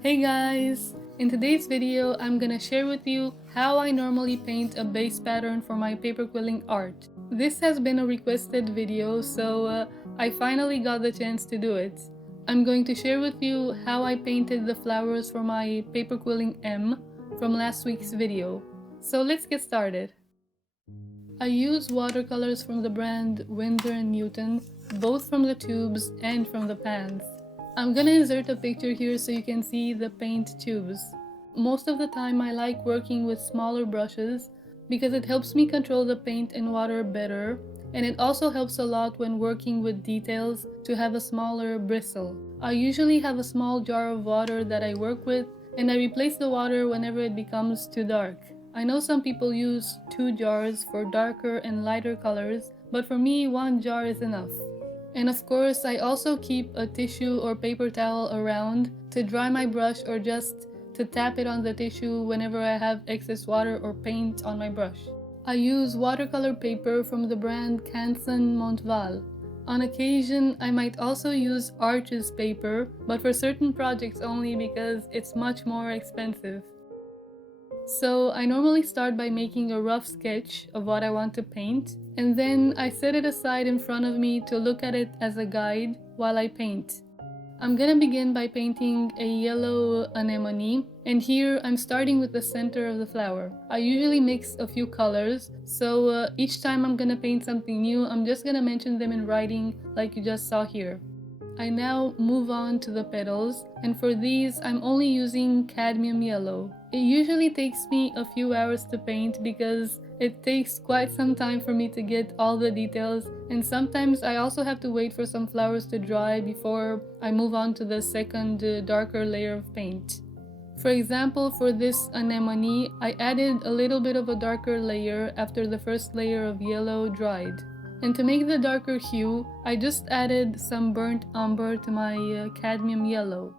Hey guys! In today's video, I'm gonna share with you how I normally paint a base pattern for my paper quilling art. This has been a requested video, so I finally got the chance to do it. I'm going to share with you how I painted the flowers for my paper quilling M from last week's video. So let's get started. I use watercolors from the brand Winsor Newton, both from the tubes and from the pans. I'm gonna insert a picture here so you can see the paint tubes. Most of the time I like working with smaller brushes because it helps me control the paint and water better, and it also helps a lot when working with details to have a smaller bristle. I usually have a small jar of water that I work with, and I replace the water whenever it becomes too dark. I know some people use 2 jars for darker and lighter colors, but for me 1 jar is enough. And of course, I also keep a tissue or paper towel around to dry my brush or just to tap it on the tissue whenever I have excess water or paint on my brush. I use watercolor paper from the brand Canson Montval. On occasion, I might also use Arches paper, but for certain projects only because it's much more expensive. So I normally start by making a rough sketch of what I want to paint, and then I set it aside in front of me to look at it as a guide while I paint. I'm gonna begin by painting a yellow anemone, and here I'm starting with the center of the flower. I usually mix a few colors, so each time I'm gonna paint something new, I'm just gonna mention them in writing like you just saw here. I now move on to the petals, and for these I'm only using cadmium yellow. It usually takes me a few hours to paint because it takes quite some time for me to get all the details, and sometimes I also have to wait for some flowers to dry before I move on to the second darker layer of paint. For example, for this anemone, I added a little bit of a darker layer after the first layer of yellow dried. And to make the darker hue, I just added some burnt umber to my cadmium yellow.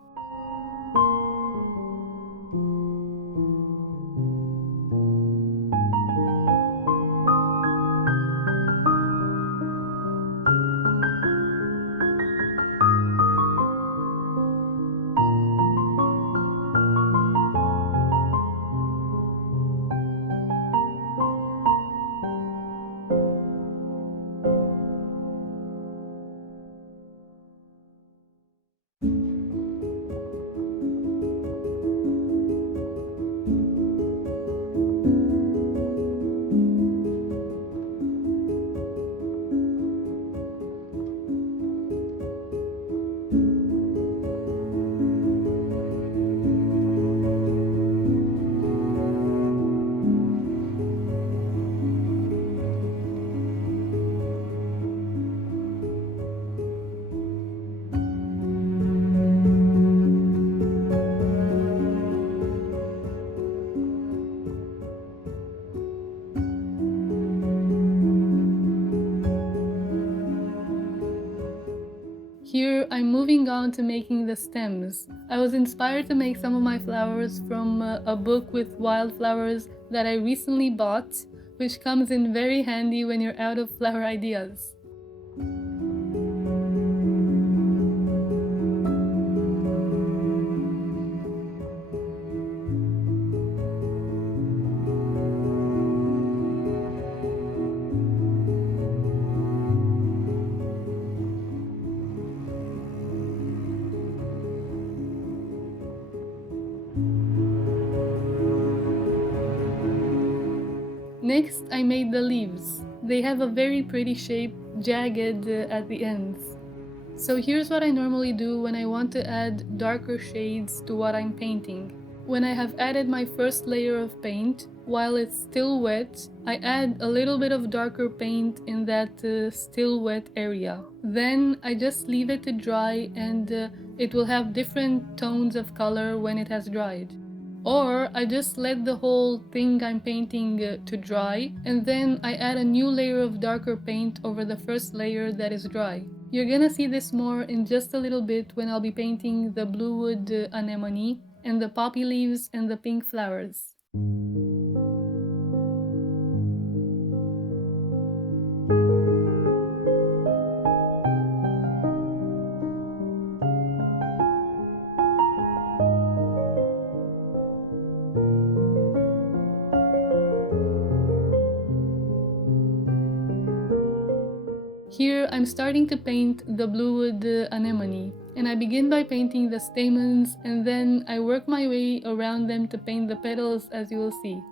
Here, I'm moving on to making the stems. I was inspired to make some of my flowers from a book with wildflowers that I recently bought, which comes in very handy when you're out of flower ideas. Next, I made the leaves. They have a very pretty shape, jagged at the ends. So here's what I normally do when I want to add darker shades to what I'm painting. When I have added my first layer of paint, while it's still wet, I add a little bit of darker paint in that still wet area. Then I just leave it to dry, and it will have different tones of color when it has dried. Or I just let the whole thing I'm painting to dry, and then I add a new layer of darker paint over the first layer that is dry. You're gonna see this more in just a little bit when I'll be painting the bluewood anemone and the poppy leaves and the pink flowers. Here I'm starting to paint the bluewood anemone, and I begin by painting the stamens, and then I work my way around them to paint the petals, as you will see.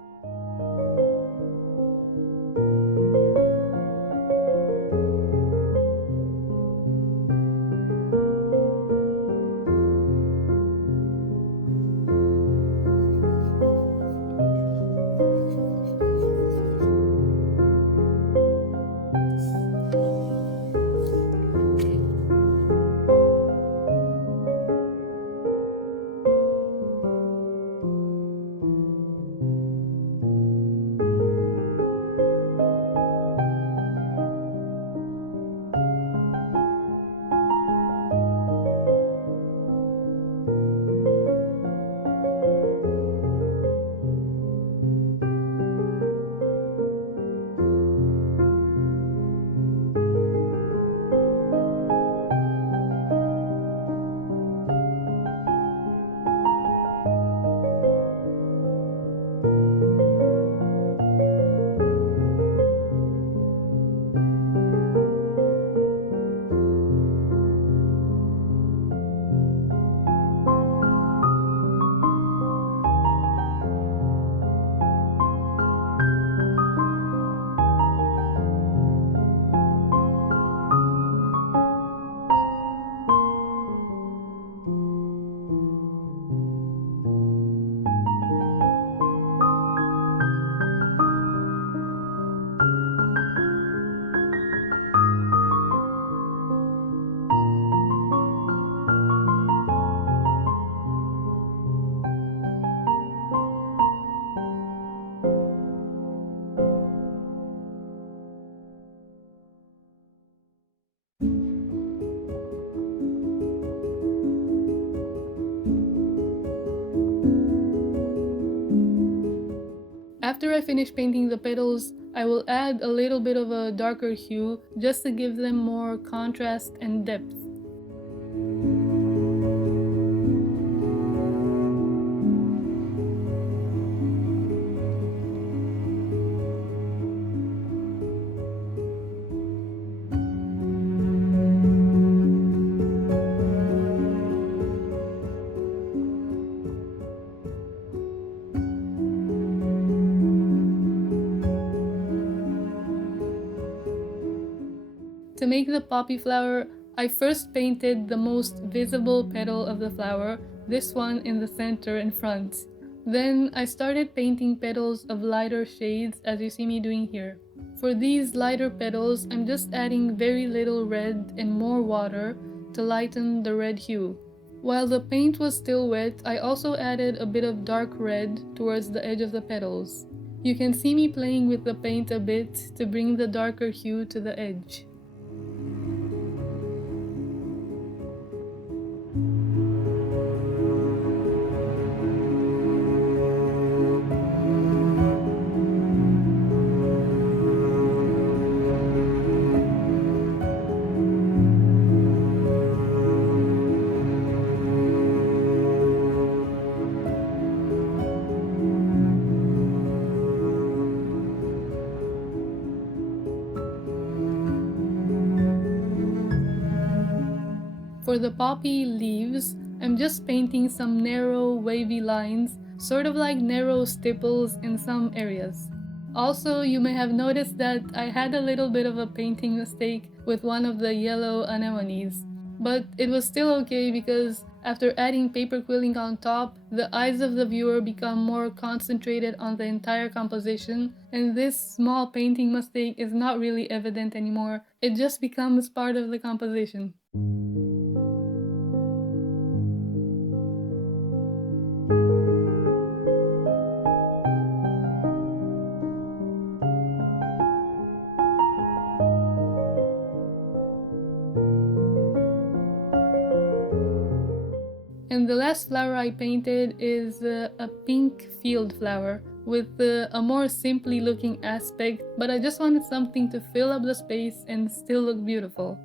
After I finish painting the petals, I will add a little bit of a darker hue just to give them more contrast and depth. To make the poppy flower, I first painted the most visible petal of the flower, this one in the center in front. Then I started painting petals of lighter shades, as you see me doing here. For these lighter petals, I'm just adding very little red and more water to lighten the red hue. While the paint was still wet, I also added a bit of dark red towards the edge of the petals. You can see me playing with the paint a bit to bring the darker hue to the edge. For the poppy leaves, I'm just painting some narrow wavy lines, sort of like narrow stipples in some areas. Also, you may have noticed that I had a little bit of a painting mistake with one of the yellow anemones. But it was still okay because after adding paper quilling on top, the eyes of the viewer become more concentrated on the entire composition, and this small painting mistake is not really evident anymore. It just becomes part of the composition. And the last flower I painted is a pink field flower with a more simply looking aspect, but I just wanted something to fill up the space and still look beautiful.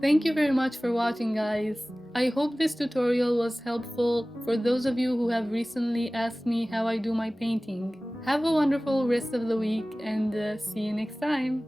Thank you very much for watching, guys. I hope this tutorial was helpful for those of you who have recently asked me how I do my painting. Have a wonderful rest of the week and see you next time!